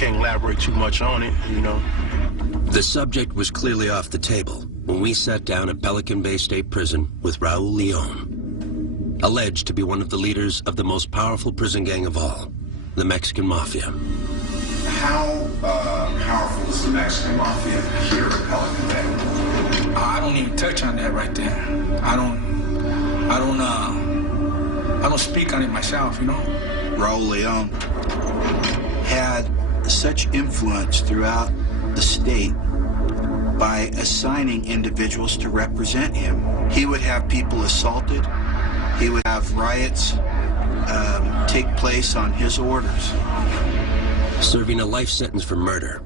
can't elaborate too much on it, you know. The subject was clearly off the table when we sat down at Pelican Bay State Prison with Raul Leon, alleged to be one of the leaders of the most powerful prison gang of all, the Mexican Mafia. How powerful is the Mexican Mafia here at Pelican Bay? I don't even touch on that right there. I don't speak on it myself, you know. Raul Leon had such influence throughout the state by assigning individuals to represent him. He would have people assaulted. He would have riots take place on his orders. Serving a life sentence for murder,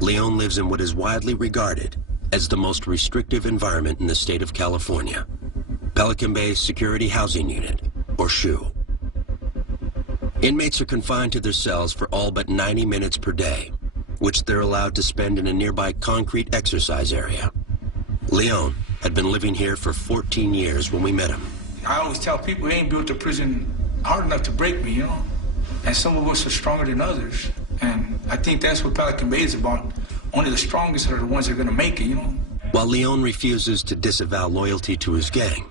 Leon lives in what is widely regarded as the most restrictive environment in the state of California, Pelican Bay Security Housing Unit, or SHU. Inmates are confined to their cells for all but 90 minutes per day, which they're allowed to spend in a nearby concrete exercise area. Leon had been living here for 14 years when we met him. I always tell people they ain't built the prison hard enough to break me, you know? And some of us are stronger than others. And I think that's what Pelican Bay is about. Only the strongest are the ones that are gonna make it, you know? While Leon refuses to disavow loyalty to his gang,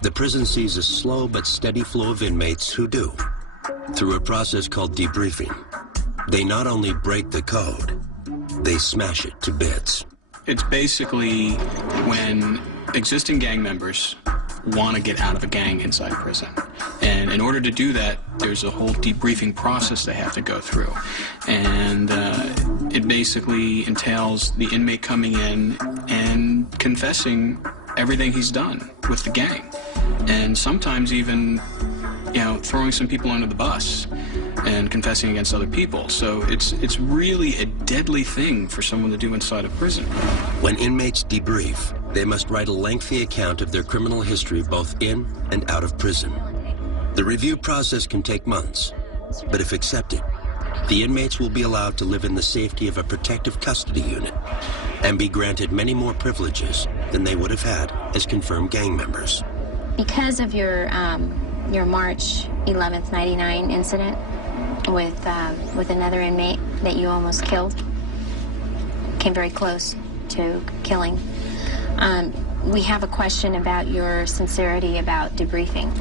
the prison sees a slow but steady flow of inmates who do. Through a process called debriefing, they not only break the code, they smash it to bits. It's basically when existing gang members want to get out of a gang inside a prison. And in order to do that, there's a whole debriefing process they have to go through. And it basically entails the inmate coming in and confessing everything he's done with the gang. And sometimes even, you know, throwing some people under the bus and confessing against other people. So it's really a deadly thing for someone to do inside a prison. When inmates debrief, they must write a lengthy account of their criminal history both in and out of prison. The review process can take months, but if accepted, the inmates will be allowed to live in the safety of a protective custody unit and be granted many more privileges than they would have had as confirmed gang members. Because of your March 11th, 99 incident with another inmate that you almost killed, came very close to killing, we have a question about your sincerity about debriefing.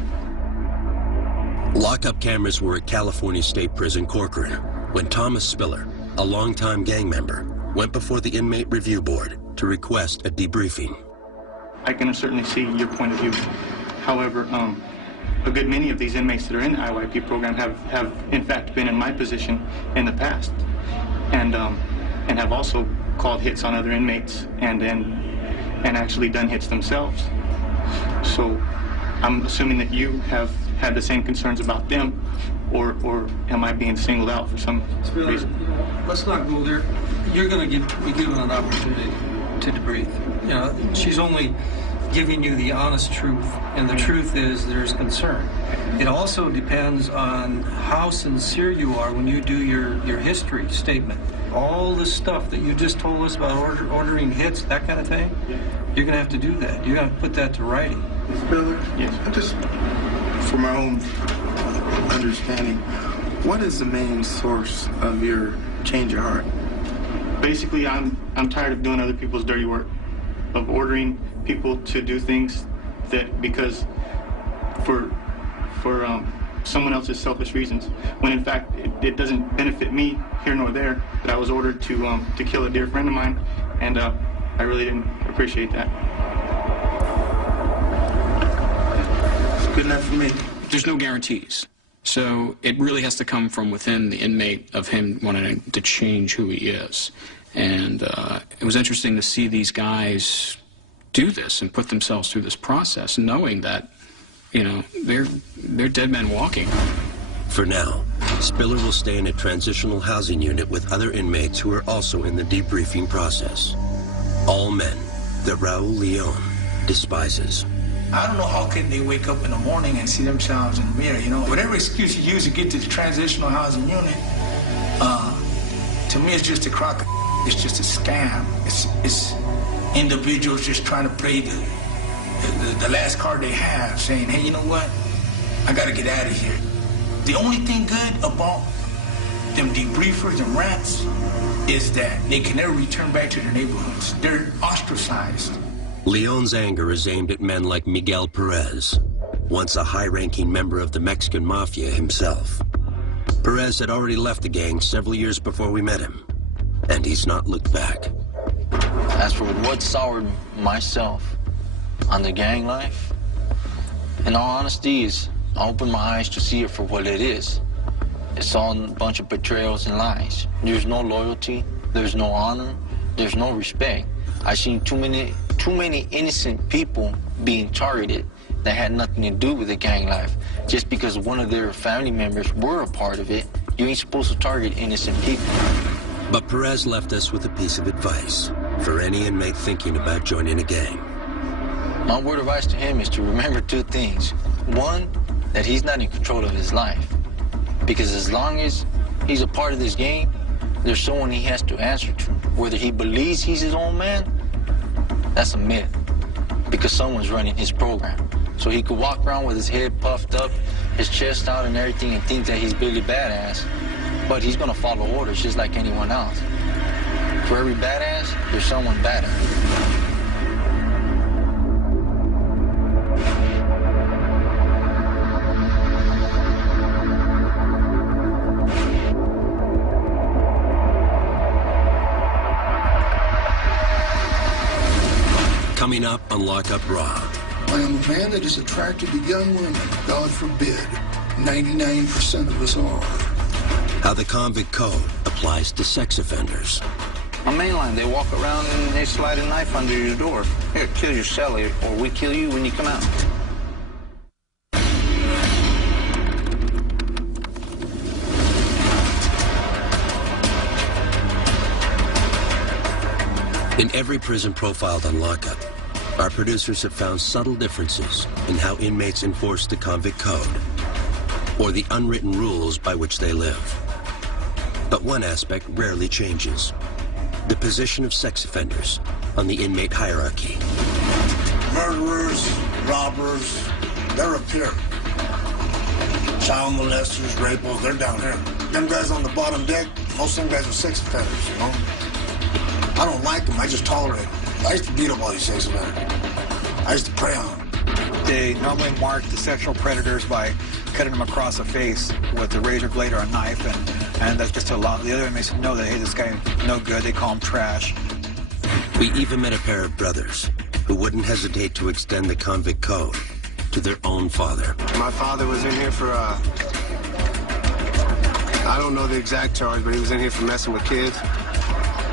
Lockup cameras were at California State Prison Corcoran when Thomas Spiller, a longtime gang member, went before the Inmate Review Board to request a debriefing. I can certainly see your point of view. However, a good many of these inmates that are in the IYP program have in fact been in my position in the past, and have also called hits on other inmates and actually done hits themselves. So I'm assuming that you have had the same concerns about them, or am I being singled out for some reason? Let's not go there. You're going to be given an opportunity to debrief. You know, she's only giving you the honest truth, and the truth is there's concern. It also depends on how sincere you are when you do your history statement. All the stuff that you just told us about ordering hits, that kind of thing, you're going to have to do that. You're going to put that to writing. Miller, yes. Just for my own understanding, what is the main source of your change of heart? Basically, I'm tired of doing other people's dirty work, of ordering people to do things that because for someone else's selfish reasons, when in fact it doesn't benefit me here nor there. That I was ordered to kill a dear friend of mine, and I really didn't appreciate that. It's good enough for me. There's no guarantees. So it really has to come from within the inmate of him wanting to change who he is. And it was interesting to see these guys do this and put themselves through this process, knowing that, you know, they're dead men walking. For now, Spiller will stay in a transitional housing unit with other inmates who are also in the debriefing process. All men that Raul Leon despises. I don't know how can they wake up in the morning and see themselves in the mirror, you know? Whatever excuse you use to get to the transitional housing unit, to me it's just a crock of it's just a scam. It's individuals just trying to play the last card they have, saying, hey, you know what? I gotta get out of here. The only thing good about them debriefers and rats is that they can never return back to their neighborhoods. They're ostracized. Leon's anger is aimed at men like Miguel Perez, once a high-ranking member of the Mexican Mafia himself. Perez had already left the gang several years before we met him, and he's not looked back. As for what soured myself on the gang life, in all honesty, is I opened my eyes to see it for what it is. It's all a bunch of betrayals and lies. There's no loyalty, there's no honor, there's no respect. I've seen too many innocent people being targeted that had nothing to do with the gang life. Just because one of their family members were a part of it, you ain't supposed to target innocent people. But Perez left us with a piece of advice for any inmate thinking about joining a gang. My word of advice to him is to remember two things. One, that he's not in control of his life. Because as long as he's a part of this gang, there's someone he has to answer to. Whether he believes he's his own man, that's a myth. Because someone's running his program. So he could walk around with his head puffed up, his chest out and everything, and think that he's Billy Badass. But he's gonna follow orders just like anyone else. For every badass, there's someone badder. Coming up on Lockup Raw. I am a man that is attracted to young women. God forbid. 99% of us are. How the Convict Code applies to sex offenders. On mainline, they walk around and they slide a knife under your door. Here, kill your cellie, or we kill you when you come out. In every prison profiled on Lockup, our producers have found subtle differences in how inmates enforce the Convict Code, or the unwritten rules by which they live. But one aspect rarely changes: the position of sex offenders on the inmate hierarchy. Murderers, robbers, they're up here. Child molesters, rapers, they're down here. Them guys on the bottom deck, most of them guys are sex offenders, you know? I don't like them, I just tolerate them. I used to beat up all these sex offenders. I used to prey on them. They normally mark the sexual predators by cutting them across the face with a razor blade or a knife, and that's just to allow the other inmates to know that, hey, this guy no good, they call him trash. We even met a pair of brothers who wouldn't hesitate to extend the Convict Code to their own father. My father was in here for, I don't know the exact charge, but he was in here for messing with kids.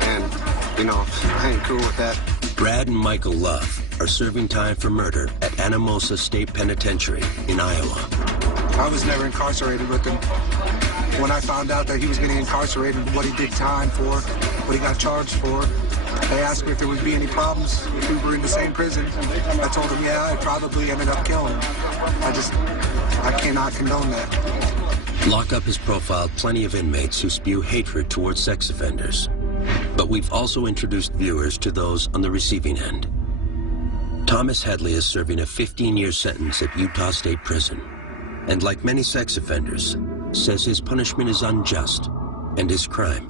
And, you know, I ain't cool with that. Brad and Michael Love are serving time for murder at Anamosa State Penitentiary in Iowa. I was never incarcerated with him. When I found out that he was getting incarcerated, what he did time for, what he got charged for, they asked me if there would be any problems if we were in the same prison. I told them, yeah, I probably ended up killing him. I cannot condone that. Lockup has profiled plenty of inmates who spew hatred towards sex offenders. But we've also introduced viewers to those on the receiving end. Thomas Headley is serving a 15-year sentence at Utah State Prison. And like many sex offenders, says his punishment is unjust and his crime